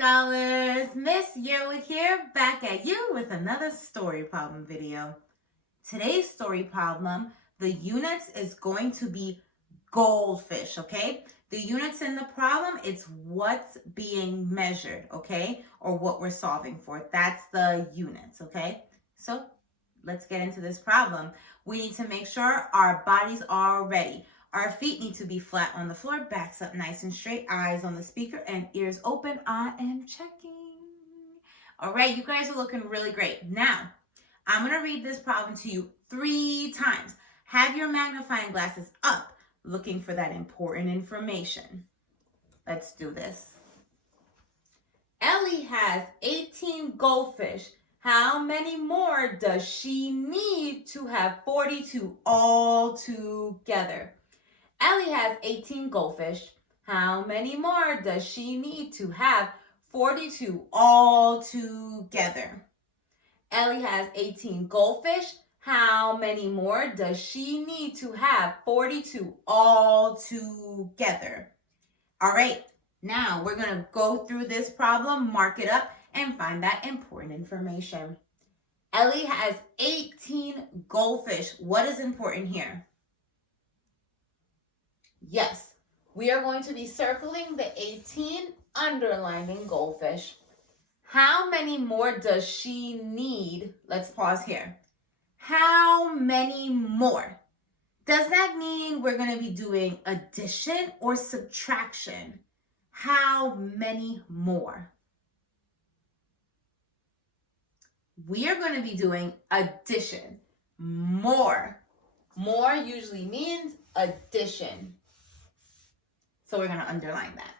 scholars, Miss Yearwood here, back at you with another story problem video. Today's story problem, the units is going to be goldfish, okay? The units in the problem, it's what's being measured, okay? Or what we're solving for. That's the units, okay? So let's get into this problem. We need to make sure our bodies are ready. Our feet need to be flat on the floor, backs up nice and straight, eyes on the speaker, and ears open. I am checking. All right, you guys are looking really great. Now, I'm going to read this problem to you 3 times. Have your magnifying glasses up, looking for that important information. Let's do this. Ellie has 18 goldfish. How many more does she need to have 42 all together? Ellie has 18 goldfish. How many more does she need to have 42 all together? Ellie has 18 goldfish. How many more does she need to have 42 all together? All right, now we're going to go through this problem, mark it up, and find that important information. Ellie has 18 goldfish. What is important here? Yes, we are going to be circling the 18, underlining goldfish. How many more does she need? Let's pause here. How many more? Does that mean we're going to be doing addition or subtraction? How many more? We are going to be doing addition. More. More usually means addition. So we're going to underline that.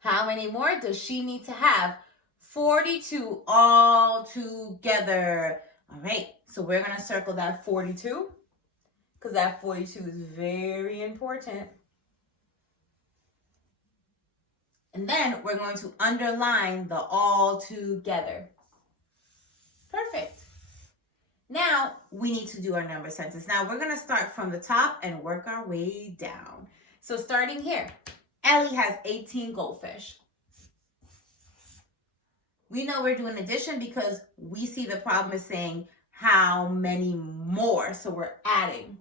How many more does she need to have? 42 all together. All right, so we're going to circle that 42 because that 42 is very important. And then we're going to underline the all together. Perfect. Now we need to do our number sentence. Now we're going to start from the top and work our way down. So starting here, Ellie has 18 goldfish. We know we're doing addition because we see the problem is saying how many more. So we're adding.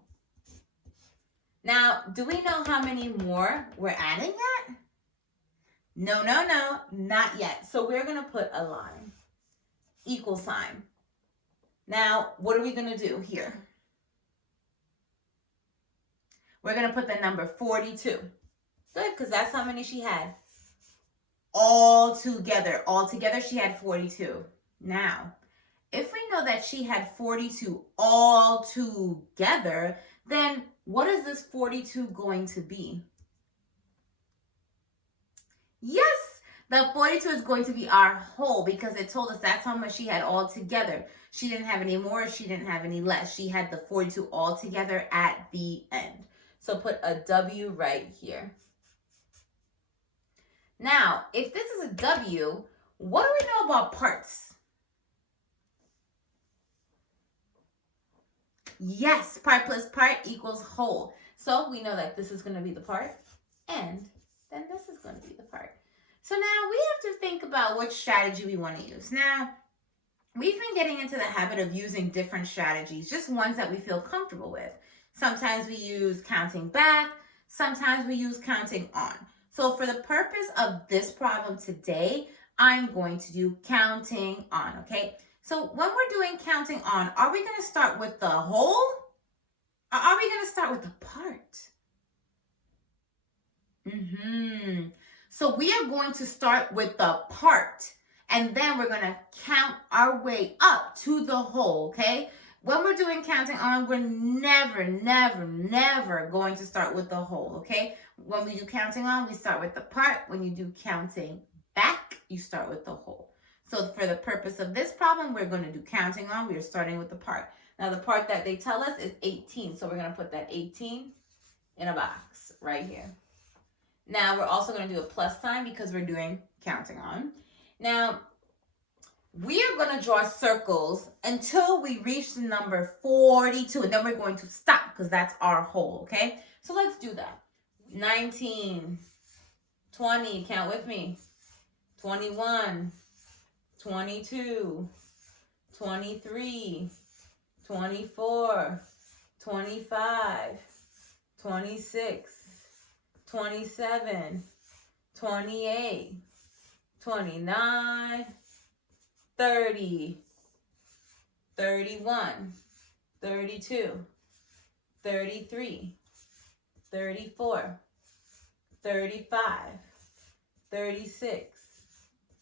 Now, do we know how many more we're adding yet? No, not yet. So we're going to put a line, equal sign. Now, what are we going to do here? We're going to put the number 42. Good, because that's how many she had. All together she had 42. Now, if we know that she had 42 all together, then what is this 42 going to be? Yes, the 42 is going to be our whole because it told us that's how much she had all together. She didn't have any more, she didn't have any less. She had the 42 all together at the end. So put a W right here. Now, if this is a W, what do we know about parts? Yes, part plus part equals whole. So we know that this is going to be the part, and then this is going to be the part. So now we have to think about which strategy we want to use. Now, we've been getting into the habit of using different strategies, just ones that we feel comfortable with. Sometimes we use counting back, sometimes we use counting on. So for the purpose of this problem today, I'm going to do counting on, okay? So when we're doing counting on, are we going to start with the whole? Or are we going to start with the part? So we are going to start with the part, and then we're going to count our way up to the whole, okay? When we're doing counting on, we're never going to start with the whole, okay? When we do counting on, we start with the part. When you do counting back, you start with the whole. So for the purpose of this problem, we're going to do counting on. We are starting with the part. Now, the part that they tell us is 18. So we're going to put that 18 in a box right here. Now, we're also going to do a plus sign because we're doing counting on. Now, we are going to draw circles until we reach the number 42. And then we're going to stop because that's our whole, okay? So let's do that. 19, 20, count with me. 21, 22, 23, 24, 25, 26, 27, 28, 29, 30, 31, 32, 33, 34, 35, 36,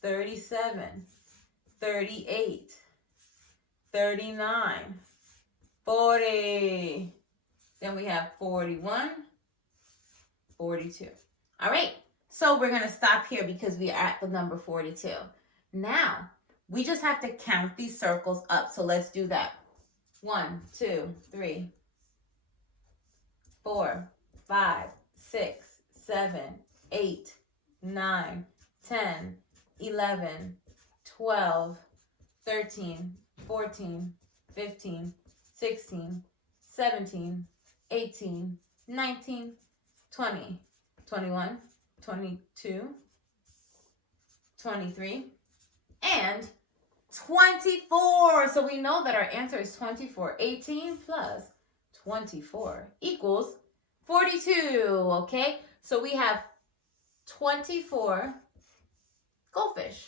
37, 38, 39, 40. Then we have 41, 42. All right, so we're going to stop here because we are at the number 42. Now, we just have to count these circles up. So let's do that. 1, 2, 3, 4, 5, 6, 7, 8, 9, 10, 11, 12, 13, 14, 15, 16, 17, 18, 19, 20, 21, 22, 23, and 24. So we know that our answer is 24. 18 plus 24 equals 42. Okay, so we have 24 goldfish.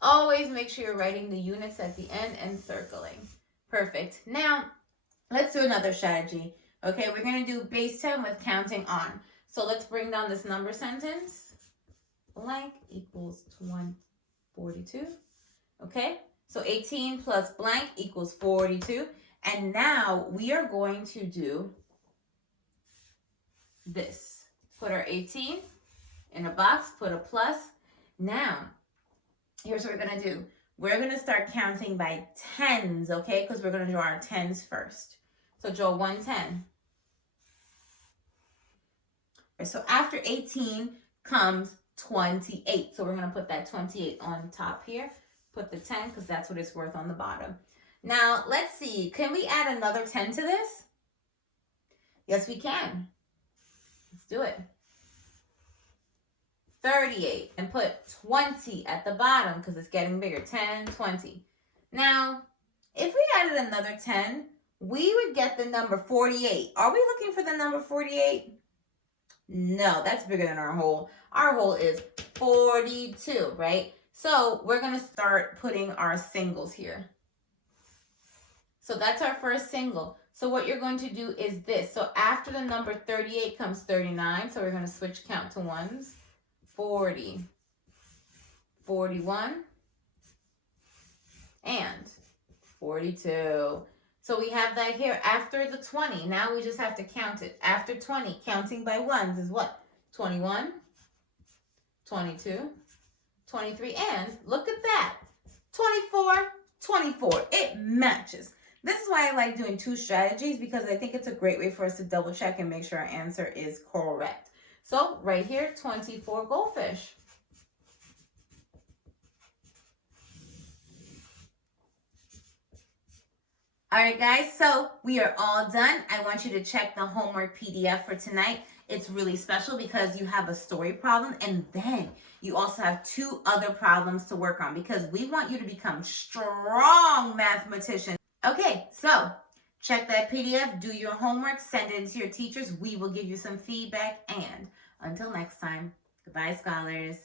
Always make sure you're writing the units at the end and circling. Perfect. Now, let's do another strategy. Okay, we're going to do base 10 with counting on. So let's bring down this number sentence. Blank equals 42. Okay, so 18 plus blank equals 42. And now we are going to do this. Put our 18 in a box, put a plus. Now, here's what we're going to do. We're going to start counting by tens, okay? Because we're going to draw our tens first. So draw 1 10. So after 18 comes 28. So we're going to put that 28 on top here. Put the 10 because that's what it's worth on the bottom. Now, let's see. Can we add another 10 to this? Yes, we can. Let's do it. 38. And put 20 at the bottom because it's getting bigger. 10, 20. Now, if we added another 10, we would get the number 48. Are we looking for the number 48? No, that's bigger than our whole. Our whole is 42, right? So we're going to start putting our singles here. So that's our first single. So what you're going to do is this. So after the number 38 comes 39. So we're going to switch count to ones. 40, 41, and 42. So we have that here after the 20. Now we just have to count it. After 20, counting by ones is what? 21, 22, 23, and look at that. 24, 24. It matches. This is why I like doing two strategies because I think it's a great way for us to double check and make sure our answer is correct. So right here, 24 goldfish. All right, guys, so we are all done. I want you to check the homework PDF for tonight. It's really special because you have a story problem and then you also have 2 other problems to work on because we want you to become strong mathematicians. Okay, so check that PDF, do your homework, send it to your teachers. We will give you some feedback, and until next time, goodbye, scholars.